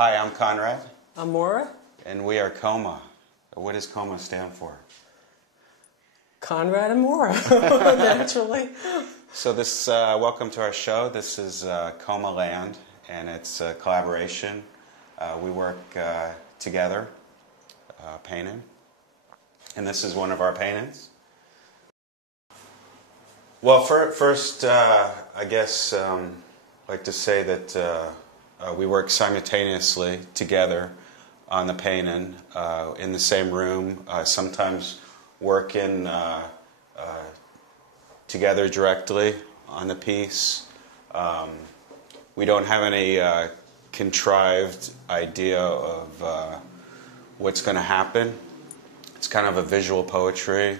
Hi, I'm Conrad. I'm Maura. And we are CoMa. What does CoMa stand for? Conrad and Maura, naturally. So welcome to our show. This is CoMa Land, and it's a collaboration. We work together painting, and this is one of our paintings. Well, first, I guess I'd like to say that we work simultaneously together on the painting in the same room, sometimes working together directly on the piece. We don't have any contrived idea of what's going to happen. It's kind of a visual poetry.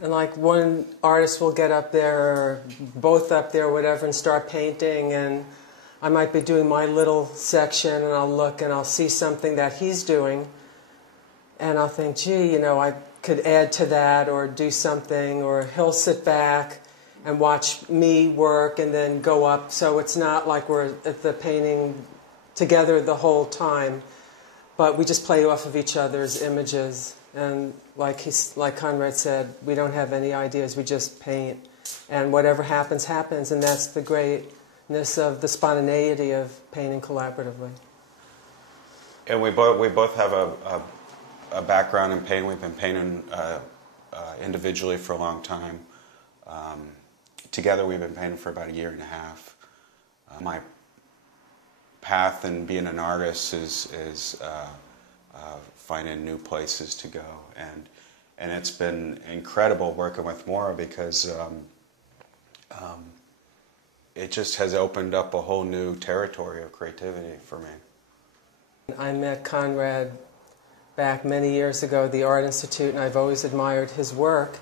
And like one artist will get up there, or both up there, or whatever, and start painting, and I might be doing my little section, and I'll look and I'll see something that he's doing, and I'll think, gee, you know, I could add to that or do something, or he'll sit back and watch me work and then go up. So it's not like we're at the painting together the whole time, but we just play off of each other's images. And like Conrad said, we don't have any ideas, we just paint. And whatever happens, happens, and that's the greatness of the spontaneity of painting collaboratively. And we both have a background in painting. We've been painting individually for a long time. Together we've been painting for about a year and a half. My path in being an artist is finding new places to go, and it's been incredible working with Maura because it just has opened up a whole new territory of creativity for me. I met Conrad back many years ago at the Art Institute, and I've always admired his work.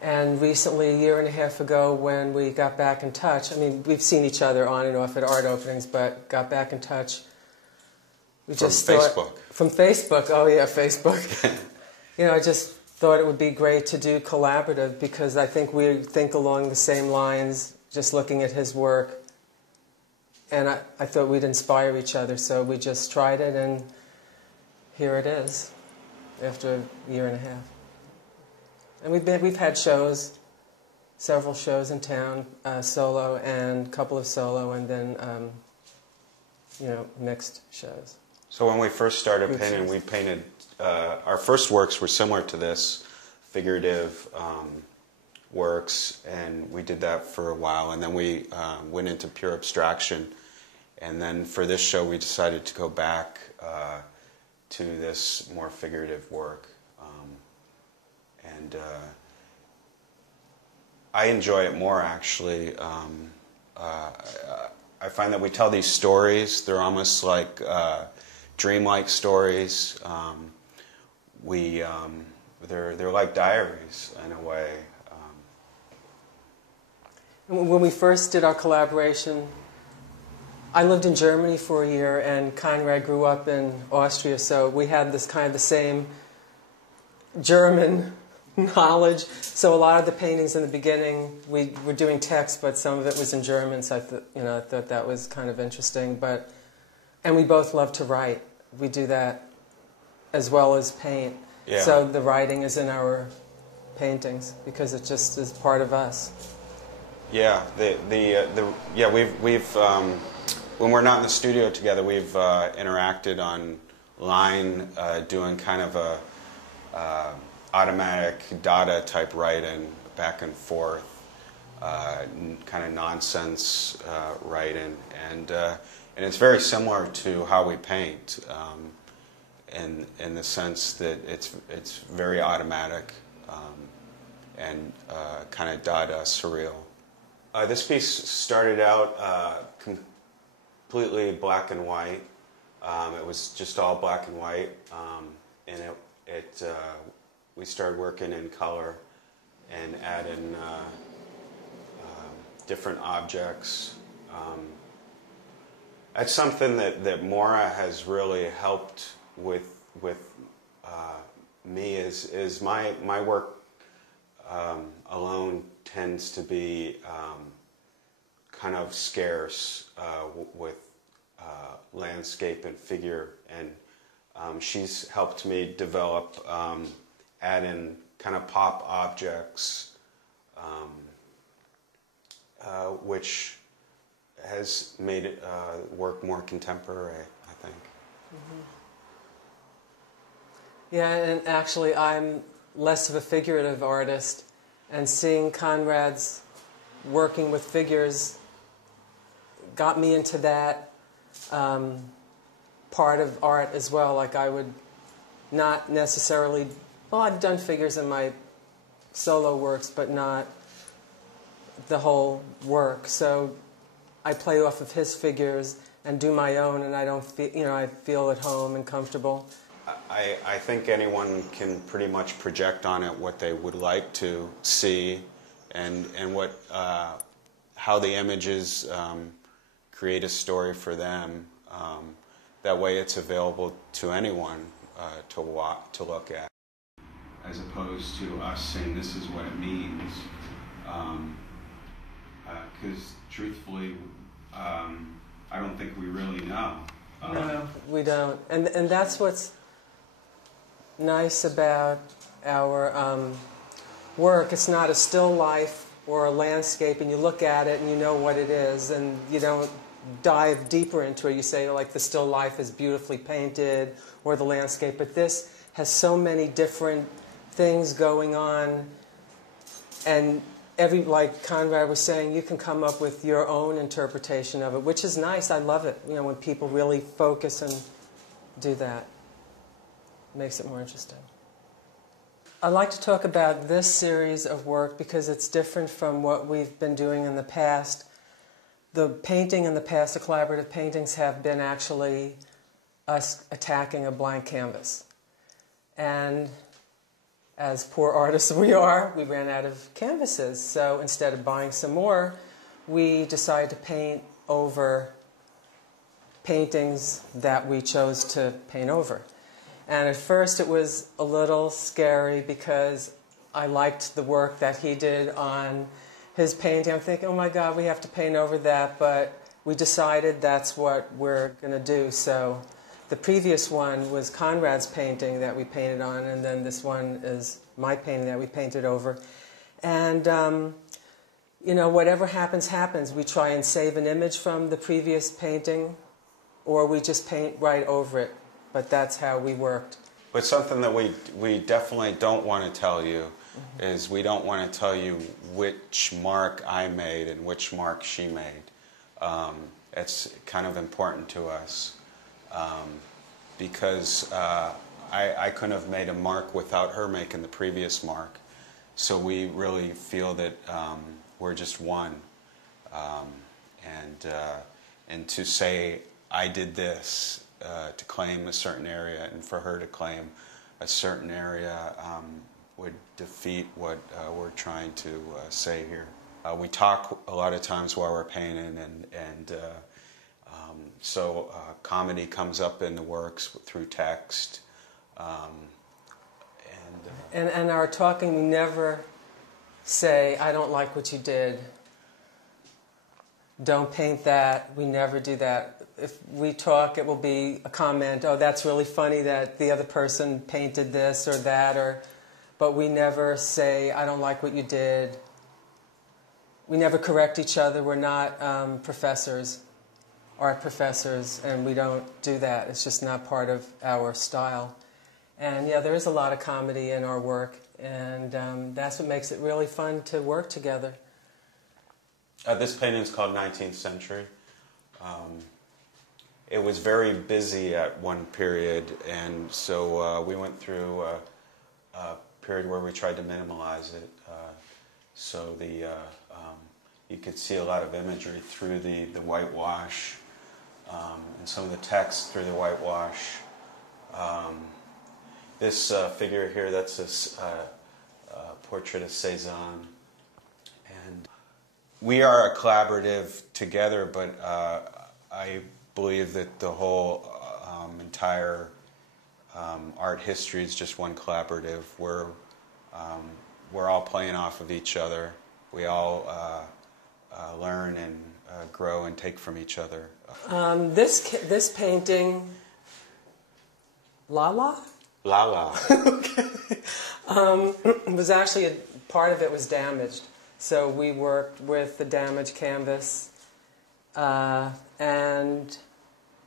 And recently, a year and a half ago, when we got back in touch, I mean, we've seen each other on and off at art openings, but got back in touch. We just Facebook. From Facebook, oh yeah, Facebook. You know, I just thought it would be great to do collaborative because I think we think along the same lines, just looking at his work. And I thought we'd inspire each other, so we just tried it, and here it is, after a year and a half. And we've had shows, several shows in town, solo and a couple of solo, and then you know, mixed shows. So when we first started painting, we painted, our first works were similar to this, figurative works, and we did that for a while, and then we went into pure abstraction. And then for this show, we decided to go back to this more figurative work. And I enjoy it more, actually. I find that we tell these stories. They're almost like dreamlike stories. They're like diaries in a way. When we first did our collaboration, I lived in Germany for a year, and Conrad grew up in Austria, so we had this kind of the same German knowledge. So a lot of the paintings in the beginning, we were doing text, but some of it was in German, so I thought that was kind of interesting. And we both love to write. We do that as well as paint. Yeah. So the writing is in our paintings because it just is part of us. Yeah, we've when we're not in the studio together, we've interacted online, doing kind of a automatic data type writing back and forth, kind of nonsense writing, and it's very similar to how we paint, in the sense that it's very automatic and kind of dada, surreal. This piece started out completely black and white. It was just all black and white, and we started working in color and adding different objects. That's something that Maura has really helped with me. Is my work alone tends to be kind of scarce with landscape and figure, and she's helped me develop, add in kind of pop objects, which has made it work more contemporary, I think. Mm-hmm. Yeah, and actually I'm less of a figurative artist, and seeing Conrad's working with figures got me into that part of art as well. Like I would not necessarily, well, I've done figures in my solo works, but not the whole work. So I play off of his figures and do my own, and I don't feel, I feel at home and comfortable. I think anyone can pretty much project on it what they would like to see, and what how the images create a story for them. That way, it's available to anyone to look at, as opposed to us saying this is what it means. Because truthfully, I don't think we really know. No, we don't, and that's what's nice about our work. It's not a still life or a landscape, and you look at it and you know what it is, and you don't dive deeper into it. You say, like, the still life is beautifully painted, or the landscape, but this has so many different things going on, and like Conrad was saying, you can come up with your own interpretation of it, which is nice. I love it, when people really focus and do that. It makes it more interesting. I'd like to talk about this series of work because it's different from what we've been doing in the past. The painting in the past, the collaborative paintings, have been actually us attacking a blank canvas. And as poor artists we are, we ran out of canvases. So instead of buying some more, we decided to paint over paintings that we chose to paint over. And at first it was a little scary because I liked the work that he did on his painting. I'm thinking, oh my God, we have to paint over that, but we decided that's what we're going to do. So the previous one was Conrad's painting that we painted on, and then this one is my painting that we painted over. And, whatever happens, happens. We try and save an image from the previous painting, or we just paint right over it. But that's how we worked. But something that we definitely don't want to tell you is we don't want to tell you which mark I made and which mark she made. It's kind of important to us because I couldn't have made a mark without her making the previous mark. So we really feel that we're just one. And to say, I did this, to claim a certain area, and for her to claim a certain area would defeat what we're trying to say here. We talk a lot of times while we're painting, and so comedy comes up in the works through text. And our talking, we never say, I don't like what you did. Don't paint that. We never do that. If we talk, it will be a comment, oh, that's really funny that the other person painted this or that, but we never say, I don't like what you did. We never correct each other. We're not professors, art professors, and we don't do that. It's just not part of our style. And yeah, there is a lot of comedy in our work, and that's what makes it really fun to work together. This painting is called 19th Century. It was very busy at one period, and so we went through a period where we tried to minimalize it. So you could see a lot of imagery through the whitewash, and some of the text through the whitewash. This figure here, that's a portrait of Cézanne. And we are a collaborative together, but I believe that the whole entire art history is just one collaborative. We're all playing off of each other. We all learn and grow and take from each other. This painting, Lala? Lala. Okay. Was actually, part of it was damaged. So we worked with the damaged canvas and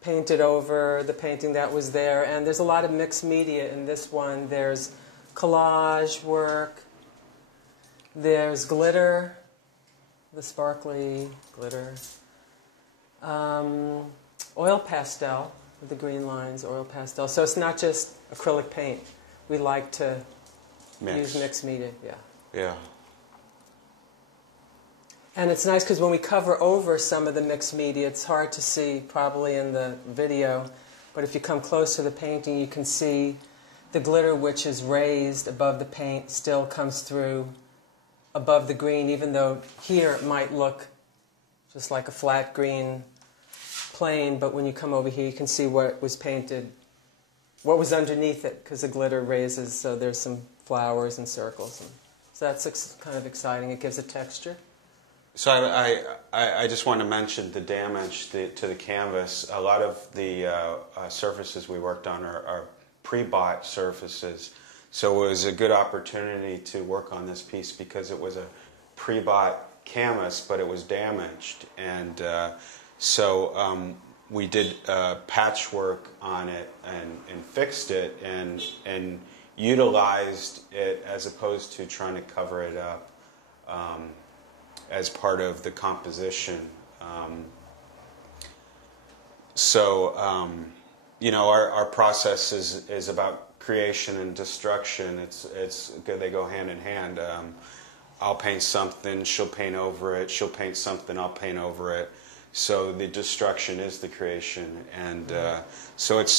painted over the painting that was there. And there's a lot of mixed media in this one. There's collage work. There's glitter, the sparkly glitter. Oil pastel with the green lines, oil pastel. So it's not just acrylic paint. We like to use mixed media, yeah. Yeah. And it's nice because when we cover over some of the mixed media, it's hard to see probably in the video, but if you come close to the painting, you can see the glitter, which is raised above the paint, still comes through above the green, even though here it might look just like a flat green plane, but when you come over here, you can see what was painted, what was underneath it, because the glitter raises, so there's some flowers and circles. And so that's kind of exciting. It gives a texture. So I just want to mention the damage to the canvas. A lot of the surfaces we worked on are pre-bought surfaces. So it was a good opportunity to work on this piece because it was a pre-bought canvas, but it was damaged. And so we did patchwork on it and fixed it and utilized it as opposed to trying to cover it up as part of the composition. You know, our process is about creation and destruction. It's good, they go hand in hand. I'll paint something, she'll paint over it, she'll paint something, I'll paint over it. So the destruction is the creation, and so it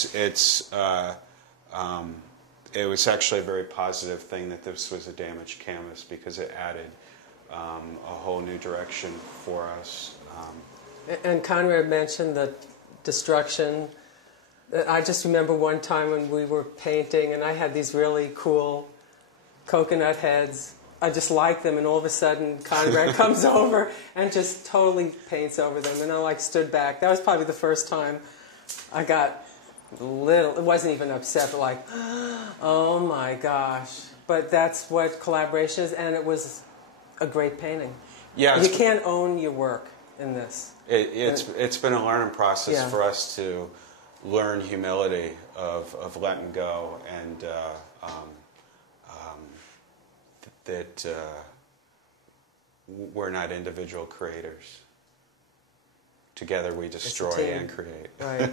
was actually a very positive thing that this was a damaged canvas because it added a whole new direction for us. And Conrad mentioned the destruction. I just remember one time when we were painting and I had these really cool coconut heads. I just liked them, and all of a sudden Conrad comes over and just totally paints over them, and I like stood back. That was probably the first time I got little, it wasn't even upset, but like, oh my gosh. But that's what collaboration is, and it was a great painting. Yeah, you can't own your work in this. It's been a learning process for us to learn humility of letting go, and that we're not individual creators. Together we destroy and create. Right.